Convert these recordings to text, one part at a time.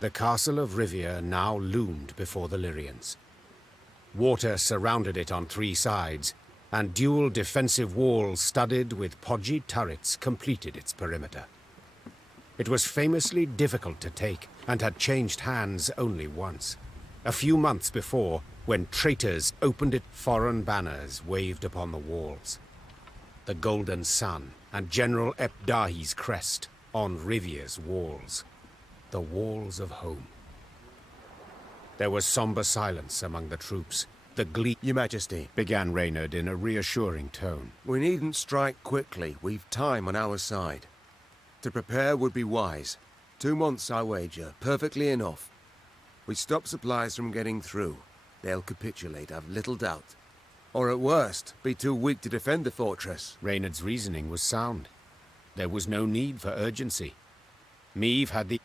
The castle of Rivia now loomed before the Lyrians. Water surrounded it on 3 sides, and dual defensive walls studded with podgy turrets completed its perimeter. It was famously difficult to take, and had changed hands only once. A few months before, when traitors opened it, foreign banners waved upon the walls. The Golden Sun and General Epdahi's crest on Rivia's walls. The walls of home. There was somber silence among the troops. The glee— Your Majesty, began Reynard in a reassuring tone. we needn't strike quickly. We've time on our side. To prepare would be wise. 2 months, I wager. Perfectly enough. We stop supplies from getting through. They'll capitulate, I've little doubt. Or at worst, be too weak to defend the fortress. Reynard's reasoning was sound. There was no need for urgency. Meave had the—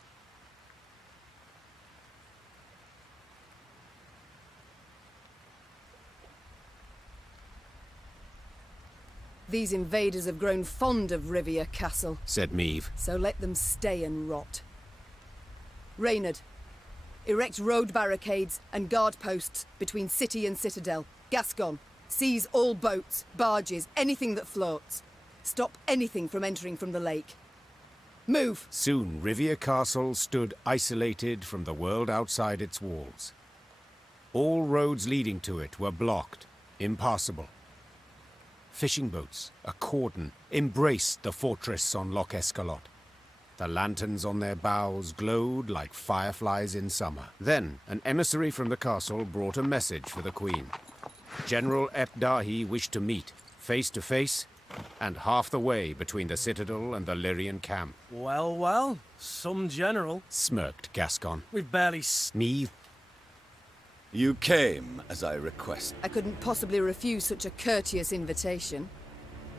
These invaders have grown fond of Rivia Castle, said Meave. so let them stay and rot. Reynard, erect road barricades and guard posts between city and citadel. Gascon, seize all boats, barges, anything that floats. Stop anything from entering from the lake. Move! Soon Rivia Castle stood isolated from the world outside its walls. All roads leading to it were blocked, impassable. Fishing boats, a cordon, embraced the fortress on Loch Escalot. The lanterns on their bows glowed like fireflies in summer. Then, an emissary from the castle brought a message for the Queen. General Epdahi wished to meet, face to face, and half the way between the citadel and the Lyrian camp. Well, well, some general. Smirked Gascon. We've barely Meave. You came as I requested. I couldn't possibly refuse such a courteous invitation,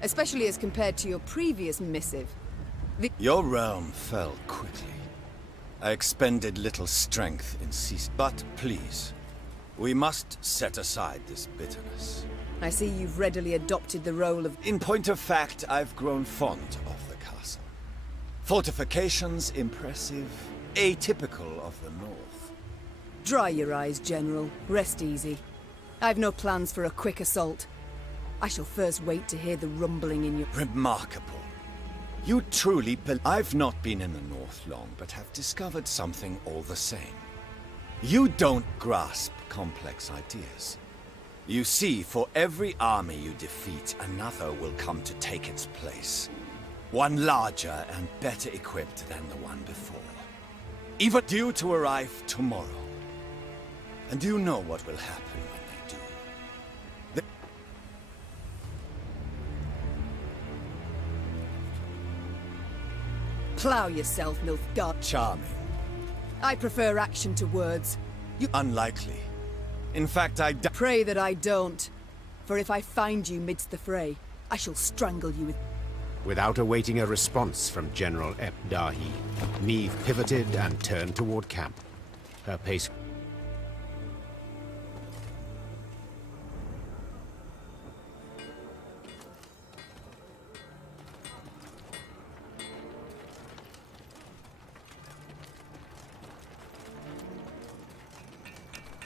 especially as compared to your previous missive. Your realm fell quickly. I expended little strength in ceasing. But please, we must set aside this bitterness. I see you've readily adopted the role of— In point of fact, I've grown fond of the castle. Fortifications impressive, atypical of the north. Dry your eyes, General. Rest easy. I've no plans for a quick assault. I shall first wait to hear the rumbling in your— Remarkable. You truly I've not been in the north long, but have discovered something all the same. You don't grasp complex ideas. You see, for every army you defeat, another will come to take its place. One larger and better equipped than the one before. Even due to arrive tomorrow. And do you know what will happen when they do? Plough yourself, Nilfgaard. Charming. I prefer action to words. You— Unlikely. In fact, I Pray that I don't. For if I find you midst the fray, I shall strangle you with— Without awaiting a response from General Ep Dahi, Neve pivoted and turned toward camp. Her pace...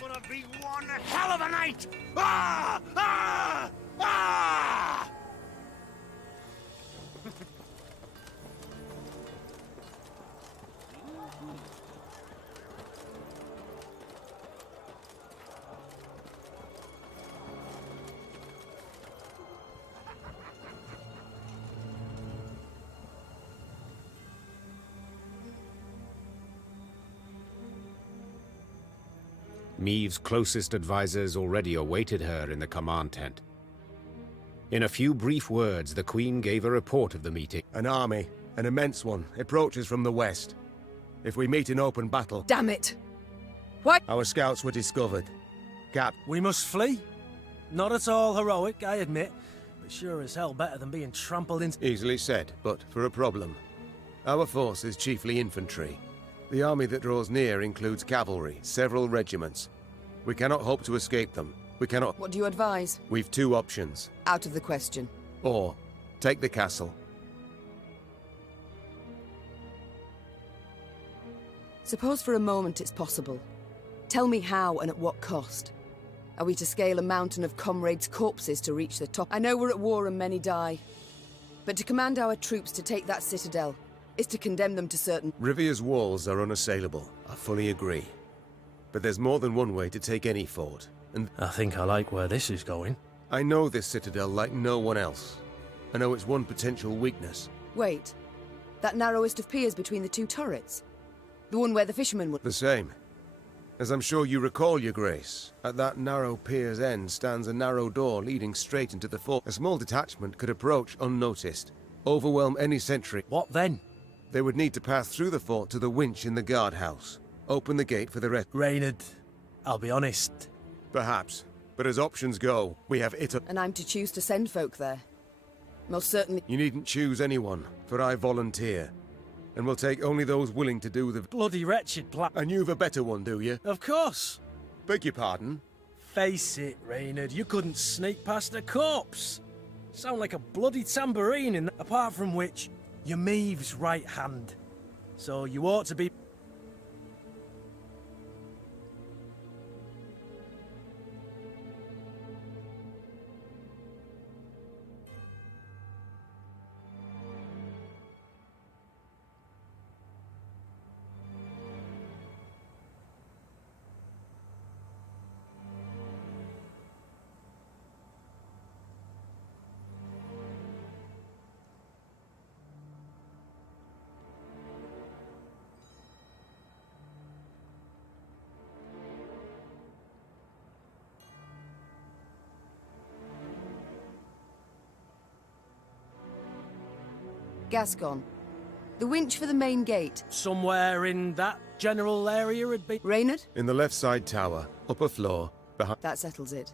Gonna be one hell of a night! Ah! Ah! Ah! Meave's closest advisors already awaited her in the command tent. In a few brief words, the Queen gave a report of the meeting. An army, an immense one, approaches from the west. If we meet in open battle... Damn it! Why? Our scouts were discovered. Cap, We must flee? Not at all heroic, I admit, but sure as hell better than being trampled into... easily said, but for a problem. Our force is chiefly infantry. The army that draws near includes cavalry, several regiments. We cannot hope to escape them. We cannot... What do you advise? We've two options. Out of the question. Or, take the castle. Suppose for a moment it's possible. Tell me how and at what cost. Are we to scale a mountain of comrades' corpses to reach the top? I know we're at war and many die. But to command our troops to take that citadel is to condemn them to certain... Rivia's walls are unassailable, I fully agree. But there's more than one way to take any fort, and I think I like where this is going. I know this citadel like no one else. I know its one potential weakness. Wait. That narrowest of piers between the two turrets? The one where the fishermen would... The same. As I'm sure you recall, Your Grace, at that narrow pier's end stands a narrow door leading straight into the fort. A small detachment could approach unnoticed, overwhelm any sentry. What then? They would need to pass through the fort to the winch in the guardhouse. Open the gate for the rest. Reynard, I'll be honest. Perhaps. But as options go, we have it up. And I'm to choose to send folk there. Most certainly... You needn't choose anyone, for I volunteer. And will take only those willing to do the... Bloody wretched plan. And you've a better one, do you? Of course. Beg your pardon? Face it, Reynard, you couldn't sneak past a corpse. Sound like a bloody tambourine, apart from which, you're Meave's right hand. So you ought to be... Gascon. The winch for the main gate. Somewhere in that general area would be... Reynard? In the left side tower, upper floor, behind... That settles it.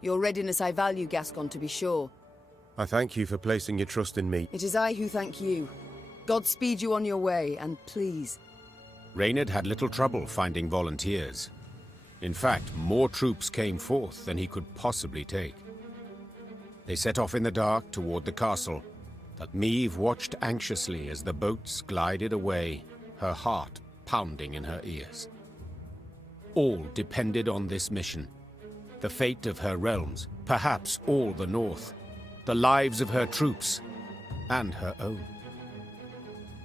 Your readiness I value, Gascon, to be sure. I thank you for placing your trust in me. It is I who thank you. God speed you on your way, and please... Reynard had little trouble finding volunteers. In fact, more troops came forth than he could possibly take. They set off in the dark toward the castle, but Meave watched anxiously as the boats glided away, her heart pounding in her ears. All depended on this mission. The fate of her realms, perhaps all the North, the lives of her troops, and her own.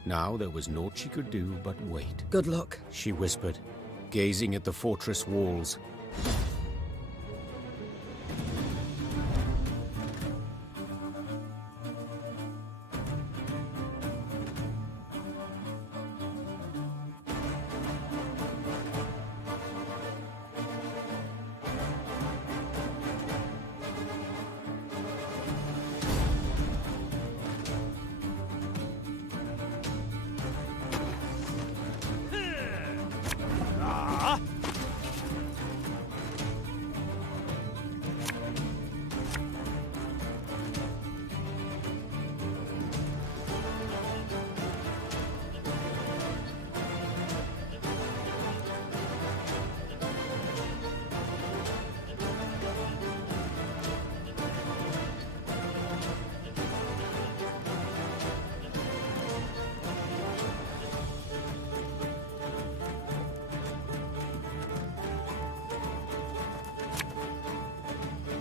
Now there was naught she could do but wait. Good luck. She whispered, gazing at the fortress walls.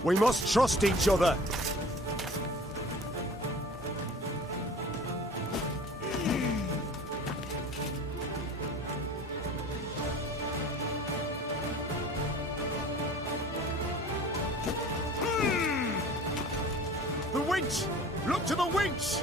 We must trust each other. The winch! Look to the winch!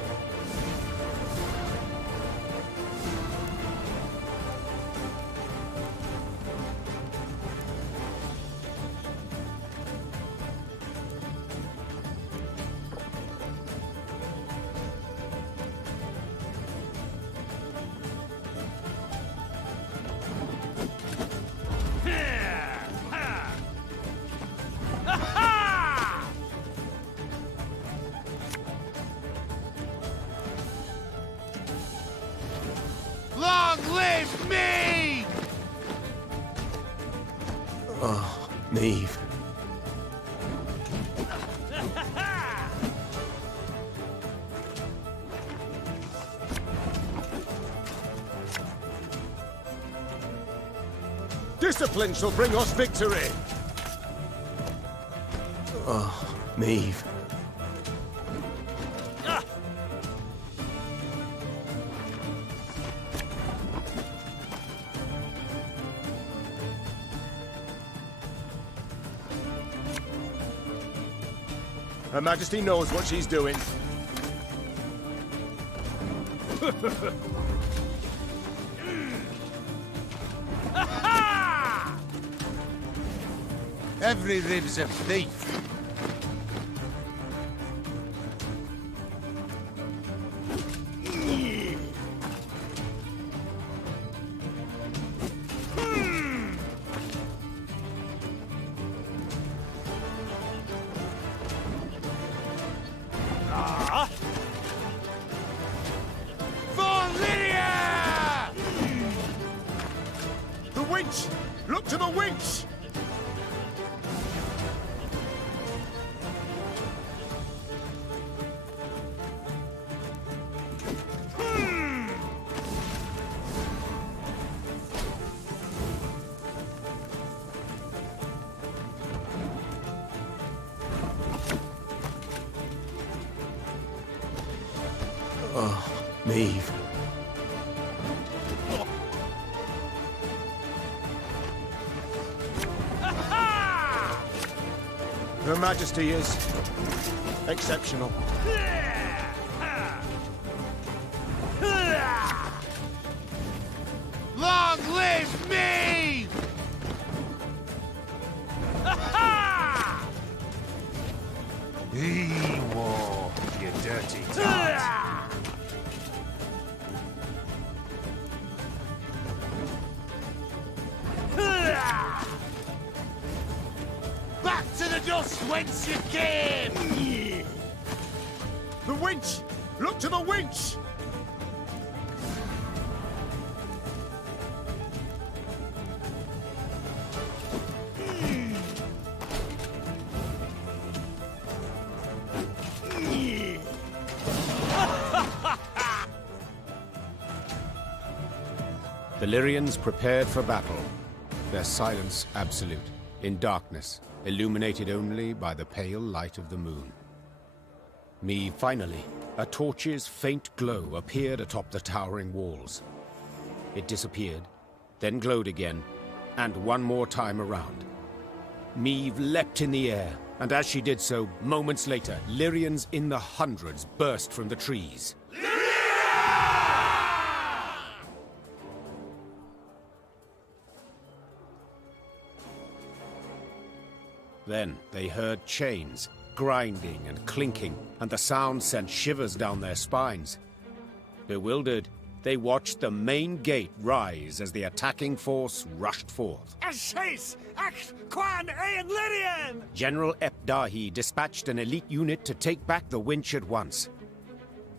Long live me! Oh, Neve. Discipline shall bring us victory! Oh, Neve. Her Majesty knows what she's doing. Every rib's a thief. For Lydia! The winch! Look to the winch! Oh, Neve. Her Majesty is exceptional. Long live me! War, you dirty tart. Back to the dust whence you came! The winch! Look to the winch! The Lyrians prepared for battle, their silence absolute, in darkness, illuminated only by the pale light of the moon. Finally, a torch's faint glow appeared atop the towering walls. It disappeared, then glowed again, and one more time around. Meve leapt in the air, and as she did so, moments later, Lyrians in the hundreds burst from the trees. Then they heard chains, grinding and clinking, and the sound sent shivers down their spines. Bewildered, they watched the main gate rise as the attacking force rushed forth. General Epdahi dispatched an elite unit to take back the winch at once.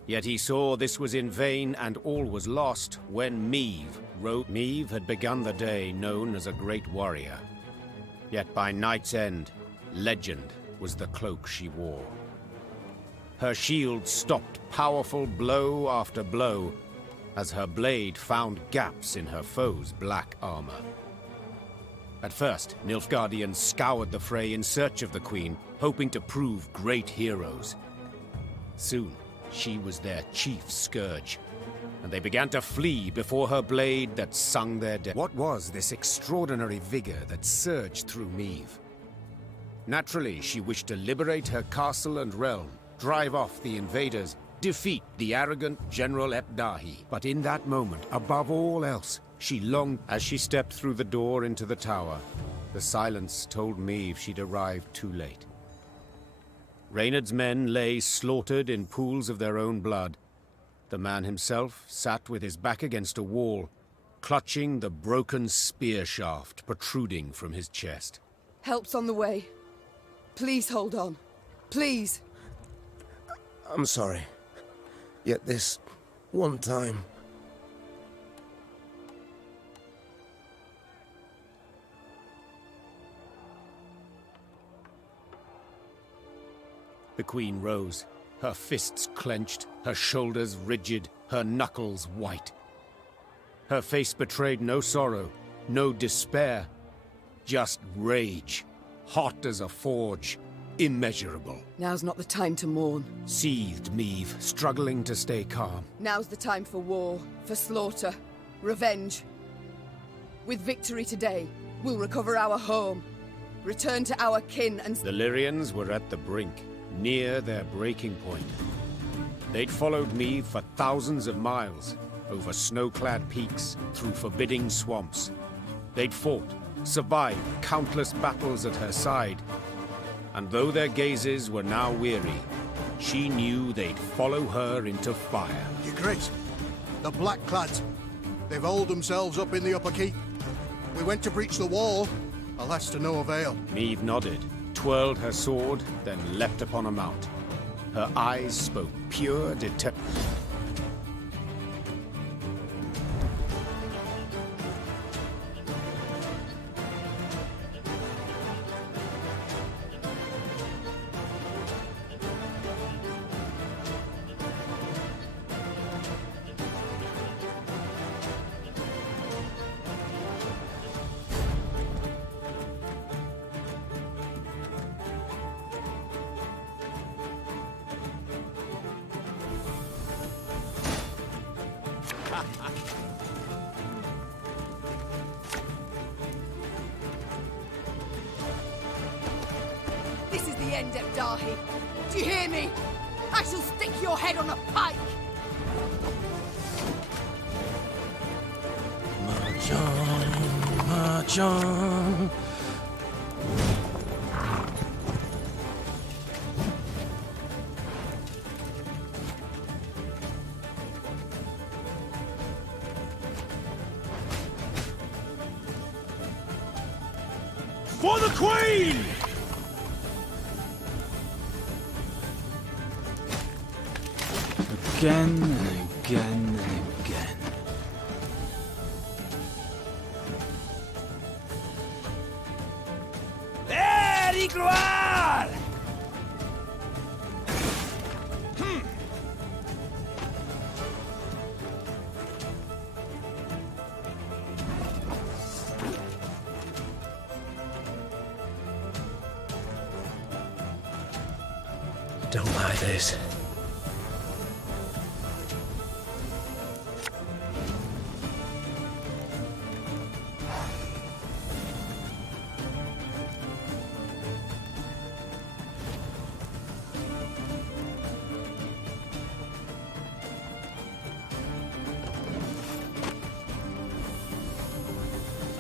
Yet he saw this was in vain and all was lost when Meve had begun the day known as a great warrior. Yet by night's end, legend was the cloak she wore. Her shield stopped powerful blow after blow as her blade found gaps in her foe's black armor. At first, Nilfgaardians scoured the fray in search of the Queen, hoping to prove great heroes. Soon, she was their chief scourge, and they began to flee before her blade that sung their death. What was this extraordinary vigor that surged through Meve? Naturally, she wished to liberate her castle and realm, drive off the invaders, defeat the arrogant General Epdahi. But in that moment, above all else, she longed. As she stepped through the door into the tower, the silence told Meve she'd arrived too late. Reynard's men lay slaughtered in pools of their own blood. The man himself sat with his back against a wall, clutching the broken spear shaft protruding from his chest. Help's on the way. Please hold on. Please. I'm sorry. Yet this one time... The Queen rose, her fists clenched, her shoulders rigid, her knuckles white. Her face betrayed no sorrow, no despair, just rage, hot as a forge, immeasurable. Now's not the time to mourn. Seethed Meve, struggling to stay calm. Now's the time for war, for slaughter, revenge. With victory today, we'll recover our home, return to our kin and... The Lyrians were at the brink, near their breaking point. They'd followed Meve for thousands of miles, over snow-clad peaks, through forbidding swamps. They'd fought, survived countless battles at her side. And though their gazes were now weary, she knew they'd follow her into fire. Your Grace, the Blackclads, they've holed themselves up in the upper keep. We went to breach the wall, alas to no avail. Meve nodded, twirled her sword, then leapt upon a mount. Her eyes spoke pure determination. This is the end, Epdahi. Do you hear me? I shall stick your head on a pike! March on, march on. For the Queen! Again and again and again. Eri gloire! Don't like this.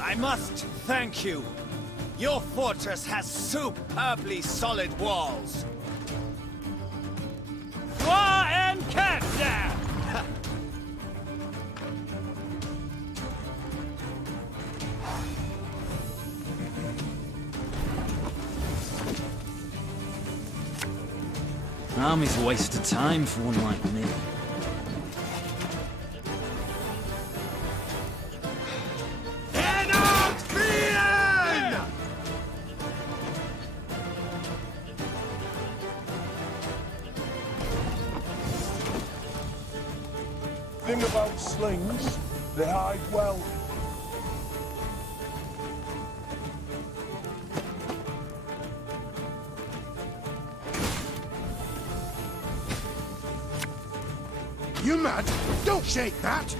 I must thank you. Your fortress has superbly solid walls. Gloire and Captain! Army's a waste of time for one like me. Thing about slings, they hide well. You mad? Don't shake that!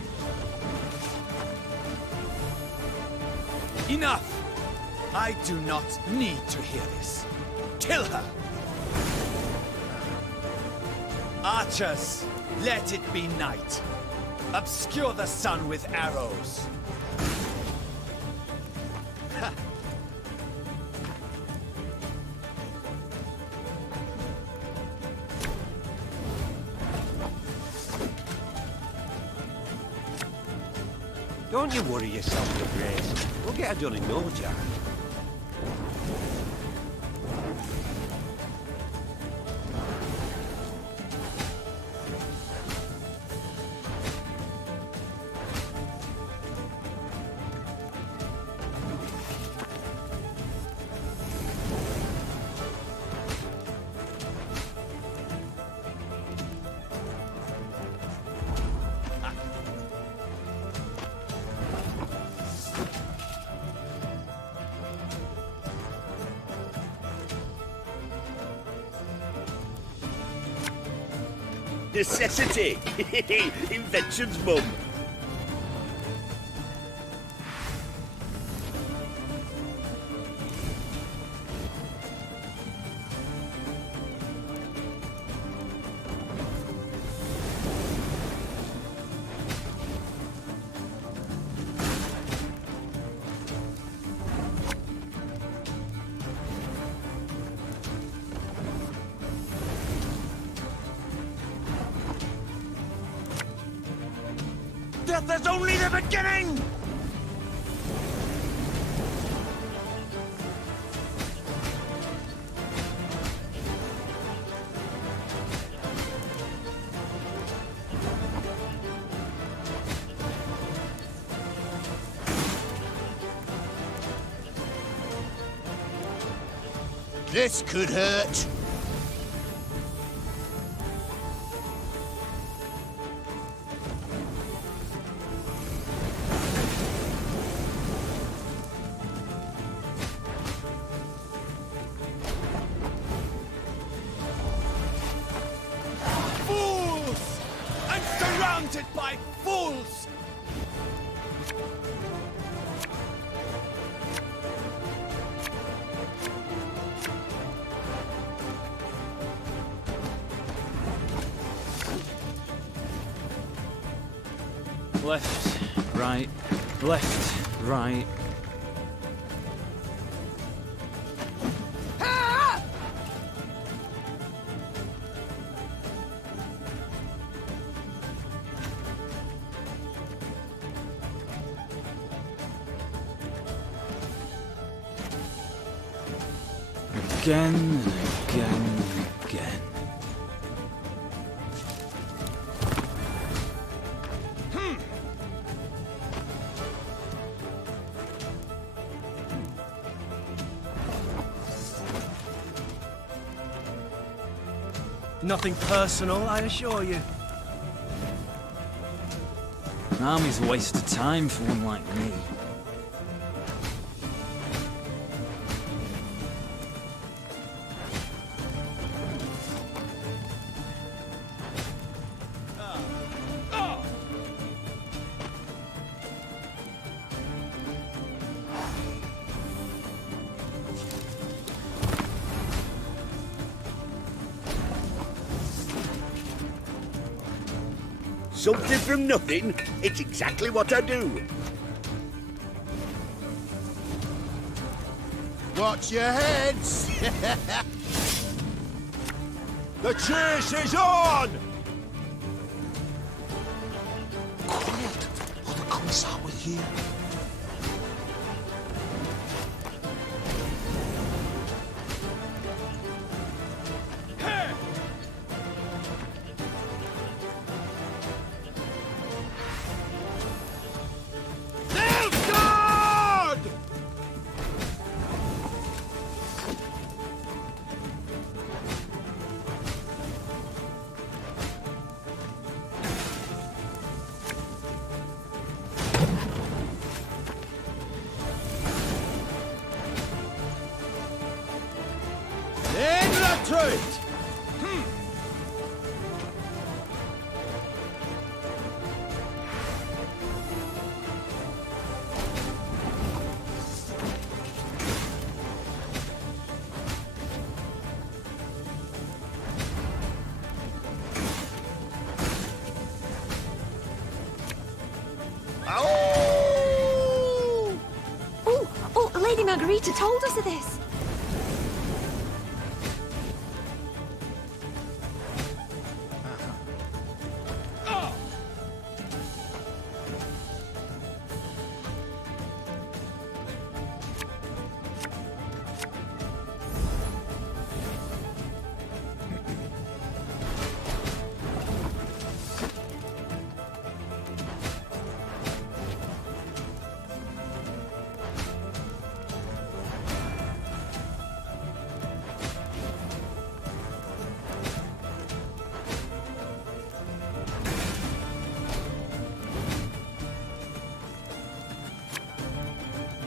Enough! I do not need to hear this. Kill her! Archers, let it be night. Obscure the sun with arrows. Ha. Don't you worry yourself to Grace. We'll get her done in no time. Necessity! Invention's mum. Death is only the beginning! This could hurt. Fools! I'm surrounded by fools! Left, right, left, right. Again and again and again. Nothing personal, I assure you. An army's a waste of time for one like me. Something from nothing. It's exactly what I do. Watch your heads! The chase is on! Quiet, or the Commissar will hear. Lady Margarita told us of this.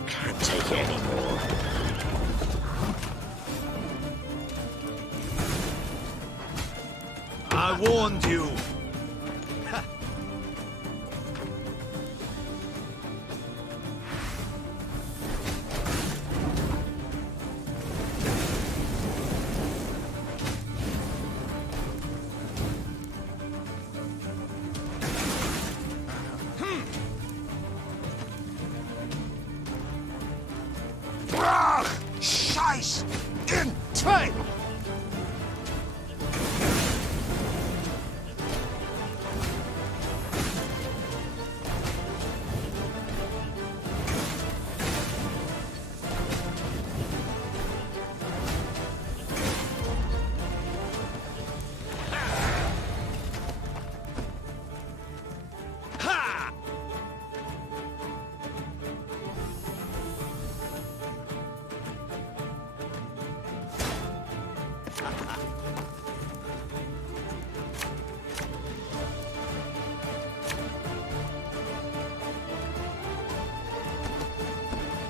Can't take it anymore. I warned you. Brach! Scheiß! In train! Ha!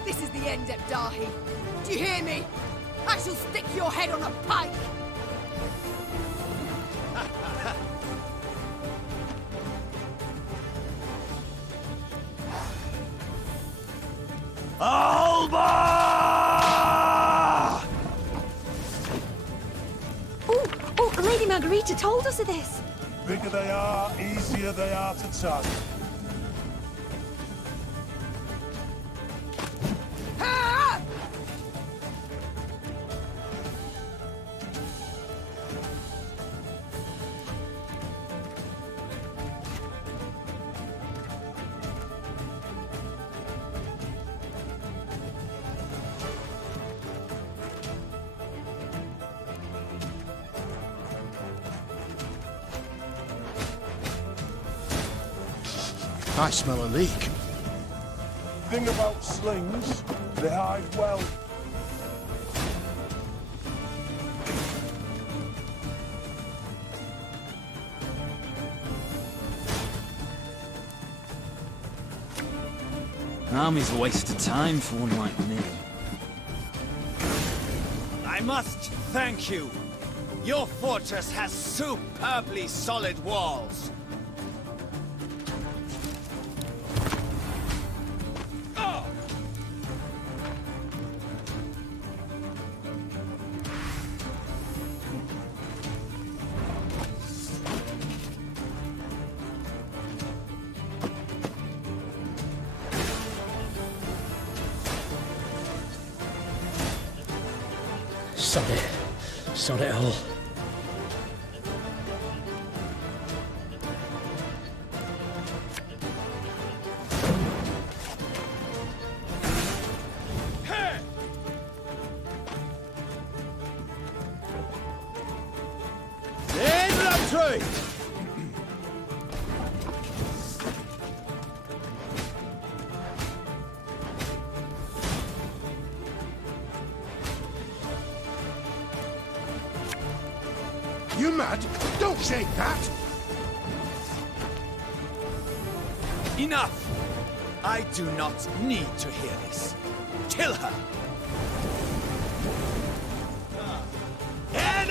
This is the end, Ebdahi. Do you hear me? I shall stick your head on a pike! Alba! Oh, Lady Margarita told us of this. Bigger they are, easier they are to tug. Ah! I smell a leak. Thing about slings, they hide well. An army's a waste of time for one like me. I must thank you. Your fortress has superbly solid walls. Sod it. Sod it all. Infantry! You mad? Don't shake that! Enough! I do not need to hear this. Kill her! Bien!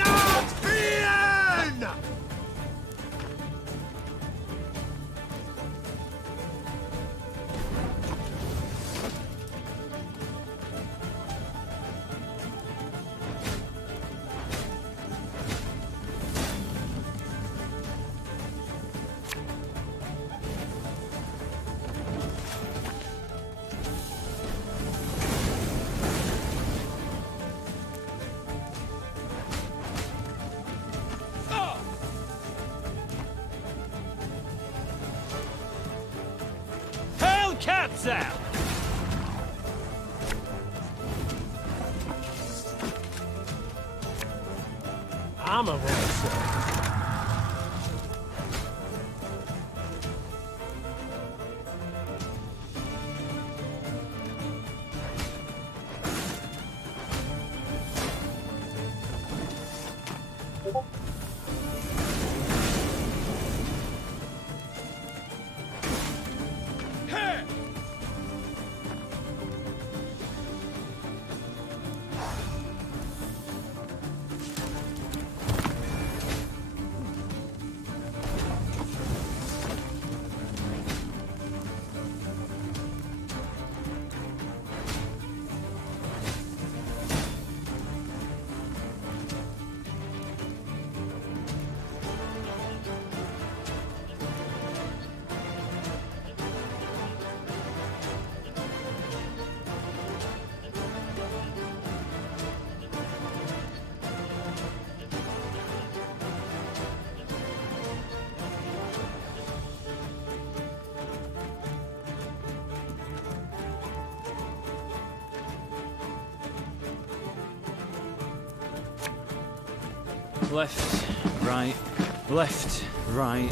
cat's out! I'm a voice. Left, right, left, right.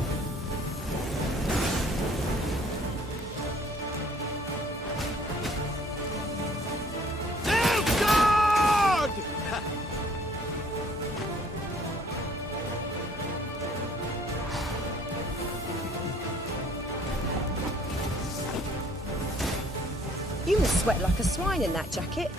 You must sweat like a swine in that jacket.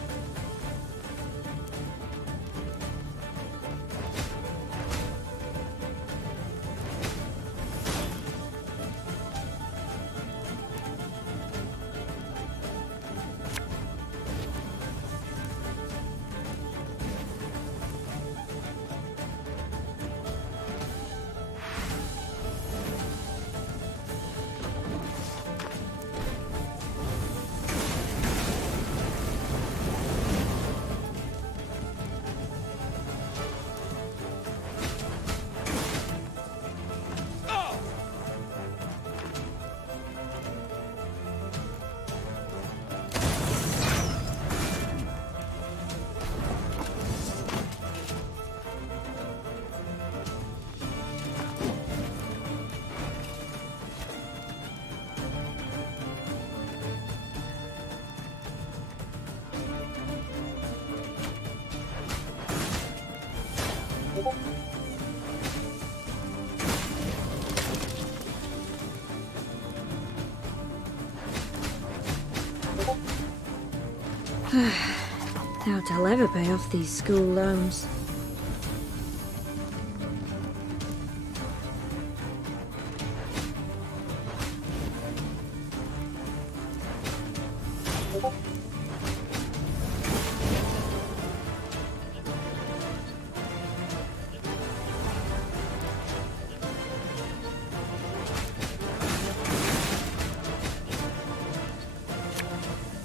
Doubt I'll ever pay off these school loans.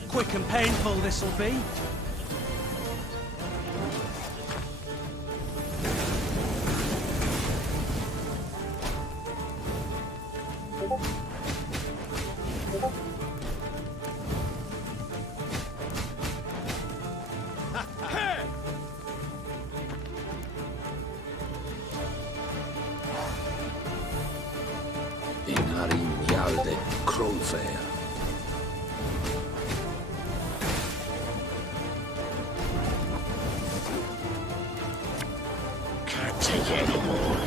Quick and painful this'll be. Inarignalde Crofair. Can't take it anymore.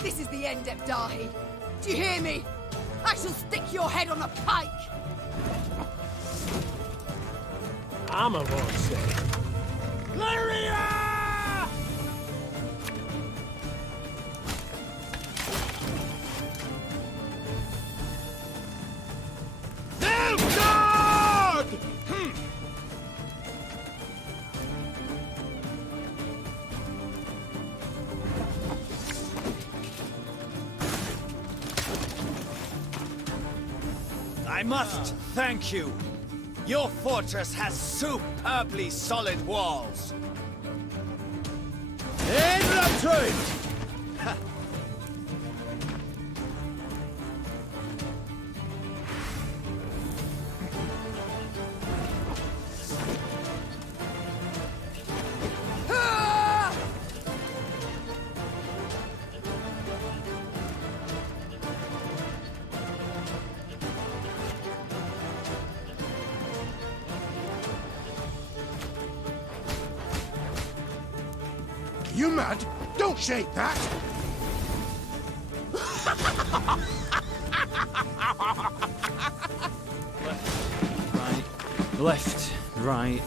This is the end, Ebdahi. Do you hear me? I shall stick your head on a pike! armor won't say. Rivia! Nilfgaard! I must thank you. Your fortress has superbly solid walls. In retreat! You mad? Don't shake that! Right. Left. Right.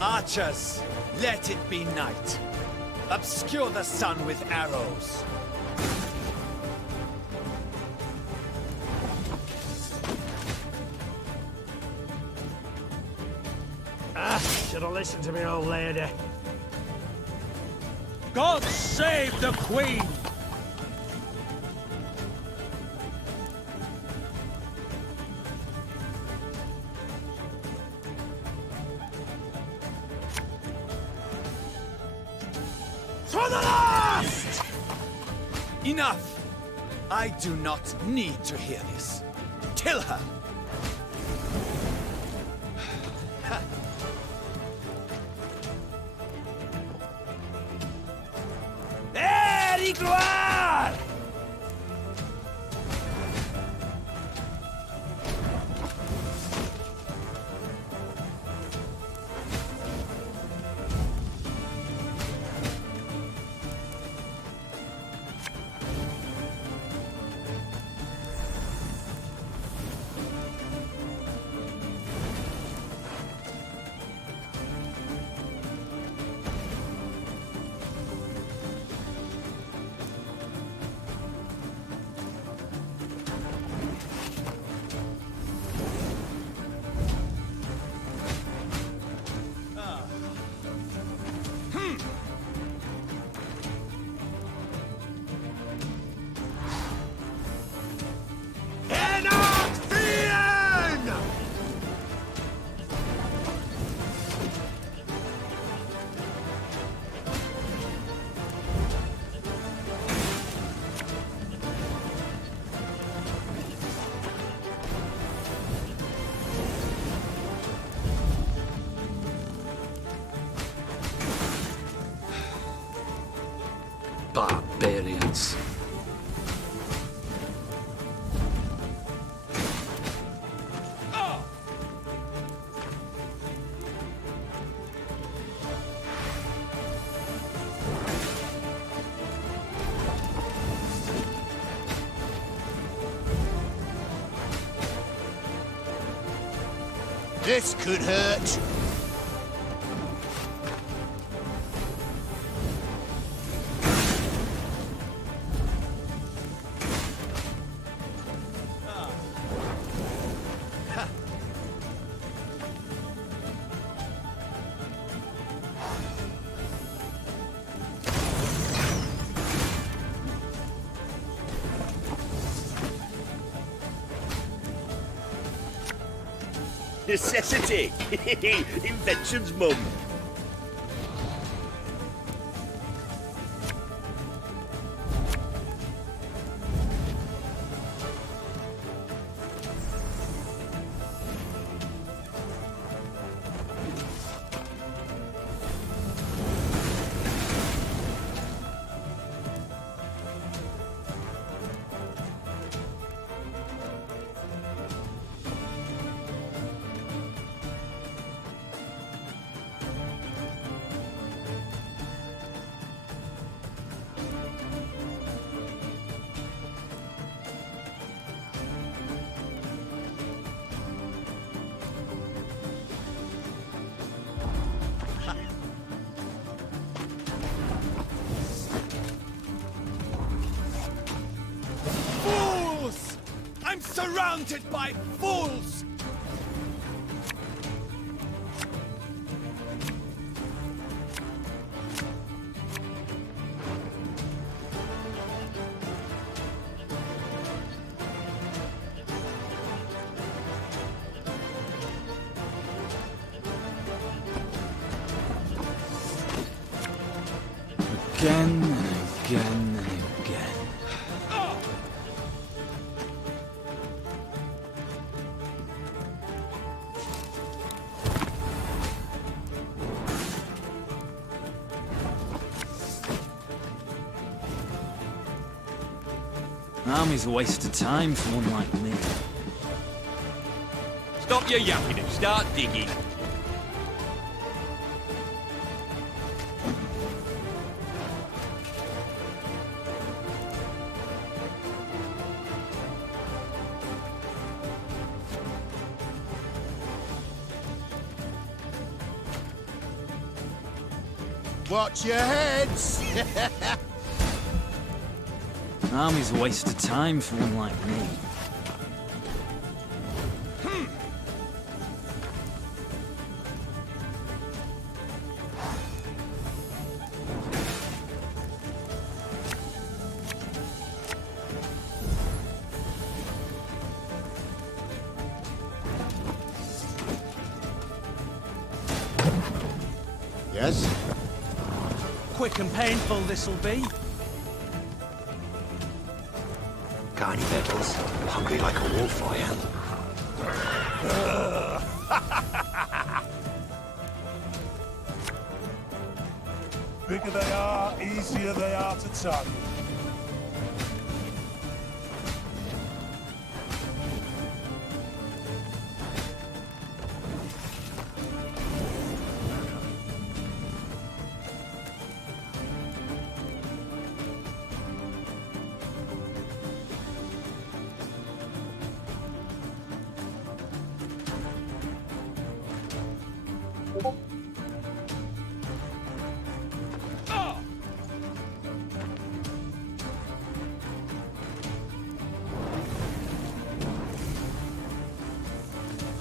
Archers, let it be night. Obscure the sun with arrows. Should have listened to me, old lady. God save the Queen! To the last! Enough! I do not need to hear this. Kill her! Gloire! Barbarians. This could hurt. Necessity! Invention's mum. surmounted by fools! Again and again and again. An army's a waste of time for one like me. Stop your yapping and start digging. Watch your heads! An army's a waste of time for one like me. Yes? Quick and painful this'll be. Got any medals? Hungry like a wolf, I am. Bigger they are, easier they are to tackle.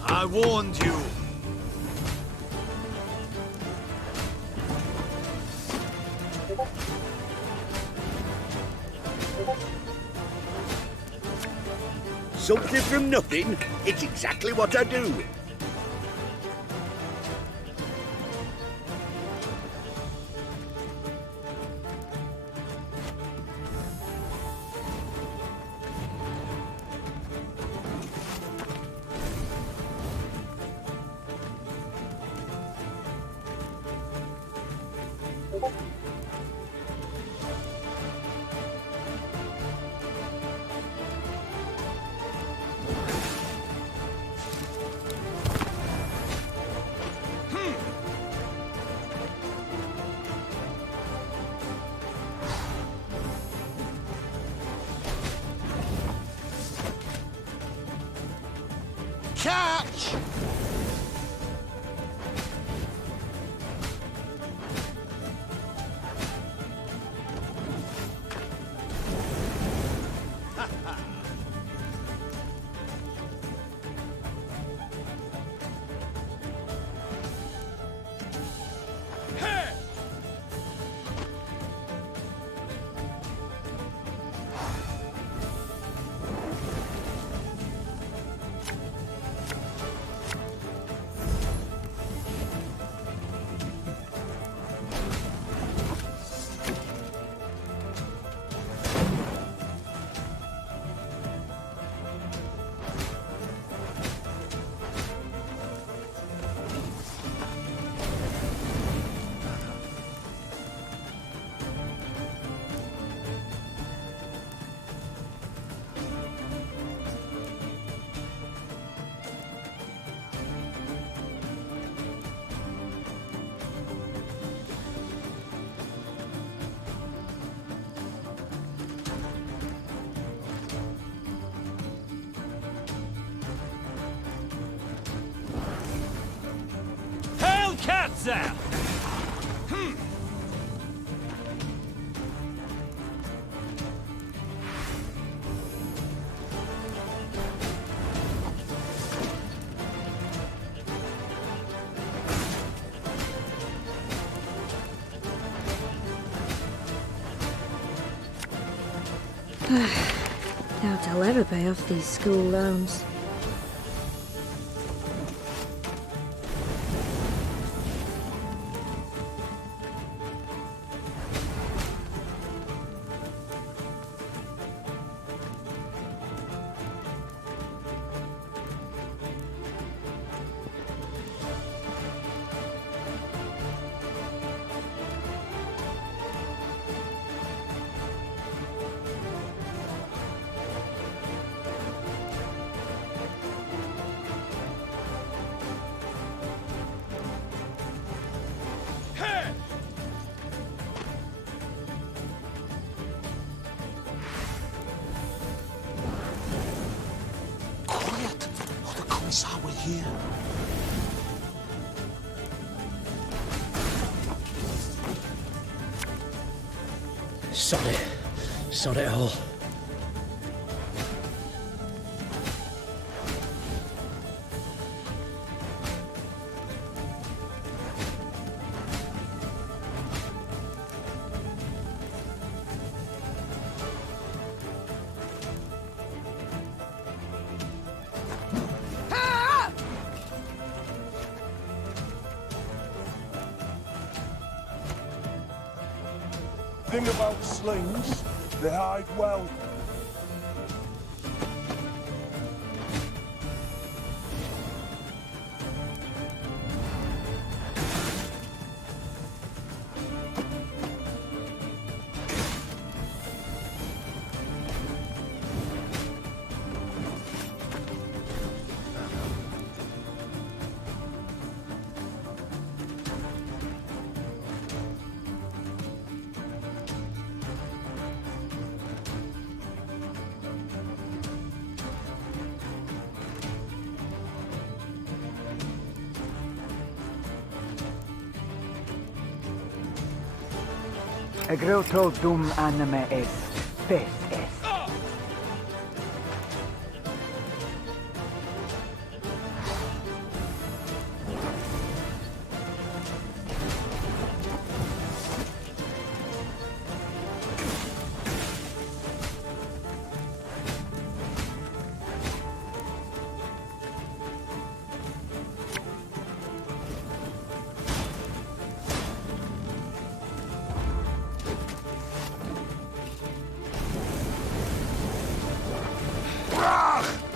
I warned you. Something from nothing? It's exactly what I do. Catch! Cats out! Doubt I'll ever pay off these school loans. Are we here? Sod it all. Thing about slings, they hide well. Egrilto dum anime est, spes est.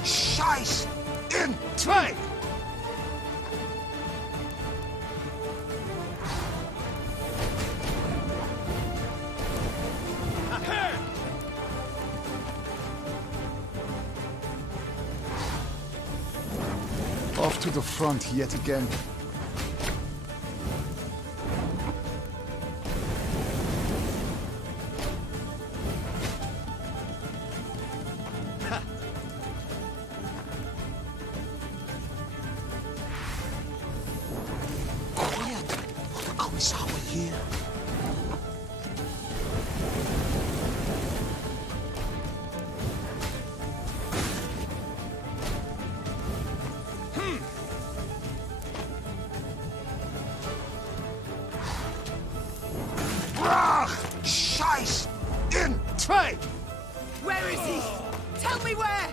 Scheiß in zwei! Off to the front yet again. Are we here? Scheiß in zwei! Where is he? Tell me where!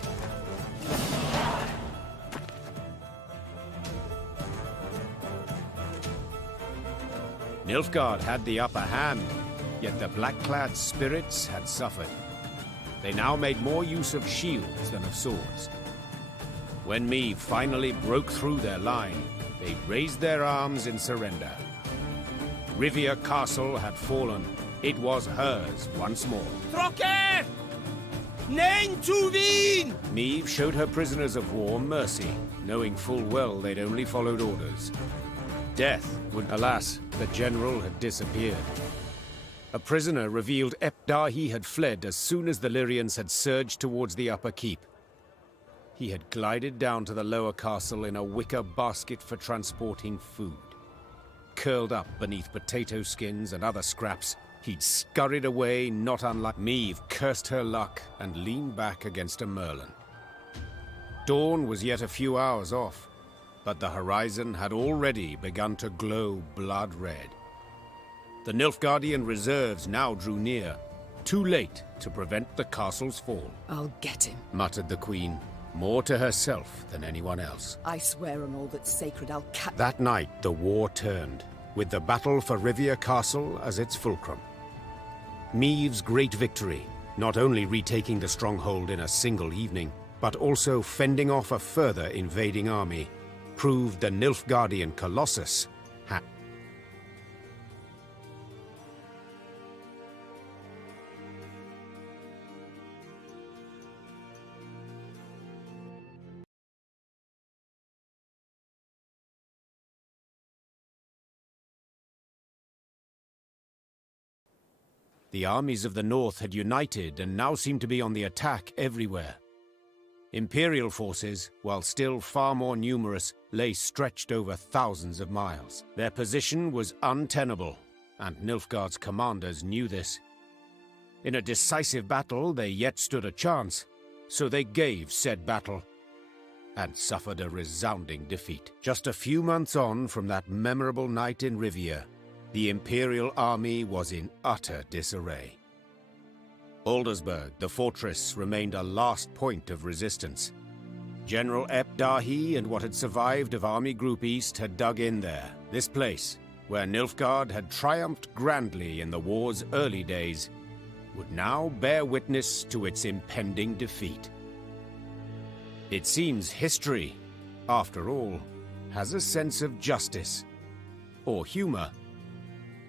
Nilfgaard had the upper hand, yet the black-clad spirits had suffered. They now made more use of shields than of swords. When Meve finally broke through their line, they raised their arms in surrender. Rivia Castle had fallen. It was hers once more. Trocker! Nein zu Wien! Meve showed her prisoners of war mercy, knowing full well they'd only followed orders. Death would, alas, the general had disappeared. A prisoner revealed Epdahi had fled as soon as the Lyrians had surged towards the upper keep. He had glided down to the lower castle in a wicker basket for transporting food. Curled up beneath potato skins and other scraps, he'd scurried away, not unlike Meve cursed her luck and leaned back against a merlin. Dawn was yet a few hours off, but the horizon had already begun to glow blood red. The Nilfgaardian reserves now drew near, too late to prevent the castle's fall, I'll get him. muttered the Queen, more to herself than anyone else. I swear on all that's sacred, I'll catch. That night, the war turned, with the battle for Rivia Castle as its fulcrum. Maeve's great victory, not only retaking the stronghold in a single evening, but also fending off a further invading army, proved the Nilfgaardian Colossus had. The armies of the north had united and now seemed to be on the attack everywhere. Imperial forces, while still far more numerous, lay stretched over thousands of miles. Their position was untenable, and Nilfgaard's commanders knew this. In a decisive battle, they yet stood a chance, so they gave said battle, and suffered a resounding defeat. Just a few months on from that memorable night in Rivia, the Imperial army was in utter disarray. Aldersburg, the fortress, remained a last point of resistance. General Epdahi and what had survived of Army Group East had dug in there. This place, where Nilfgaard had triumphed grandly in the war's early days, would now bear witness to its impending defeat. It seems history, after all, has a sense of justice, or humor,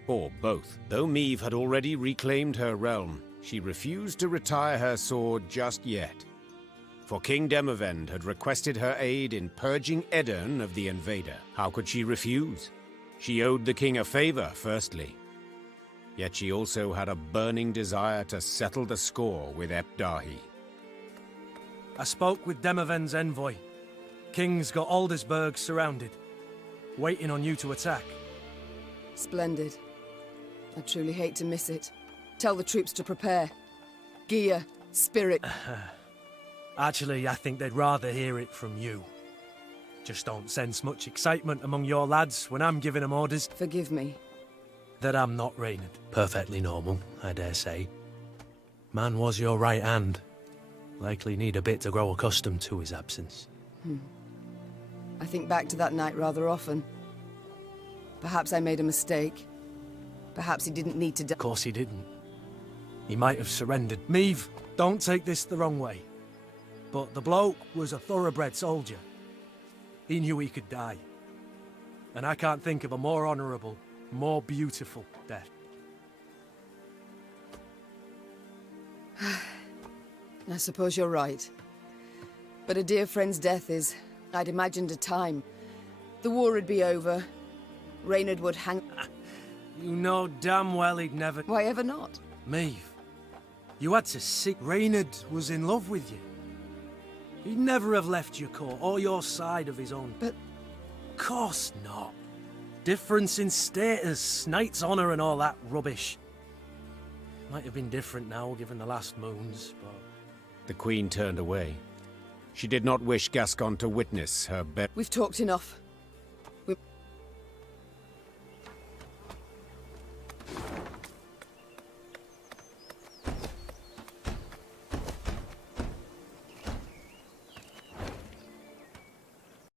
or both. Though Maeve had already reclaimed her realm, she refused to retire her sword just yet. For King Demavend had requested her aid in purging Edirn of the invader. How could she refuse? She owed the king a favor, firstly. Yet she also had a burning desire to settle the score with Epdahi. I spoke with Demavend's envoy. King's got Aldersburg surrounded, waiting on you to attack. Splendid. I truly hate to miss it. Tell the troops to prepare. Gear, spirit. Actually, I think they'd rather hear it from you. Just don't sense much excitement among your lads when I'm giving them orders. Forgive me. That I'm not Reynard. Perfectly normal, I dare say. Man was your right hand. Likely need a bit to grow accustomed to his absence. I think back to that night rather often. Perhaps I made a mistake. Perhaps he didn't need to die. Of course he didn't. He might have surrendered. Maeve, don't take this the wrong way. But the bloke was a thoroughbred soldier. He knew he could die. And I can't think of a more honourable, more beautiful death. I suppose you're right. But a dear friend's death is... I'd imagined a time. The war would be over. Reynard would hang... You know damn well he'd never... Why ever not? Maeve, you had to see... Reynard was in love with you. He'd never have left your court or your side of his own. But... Of course not. Difference in status, knight's honour and all that rubbish. Might have been different now, given the last moons, but... The Queen turned away. She did not wish Gascon to witness her We've talked enough.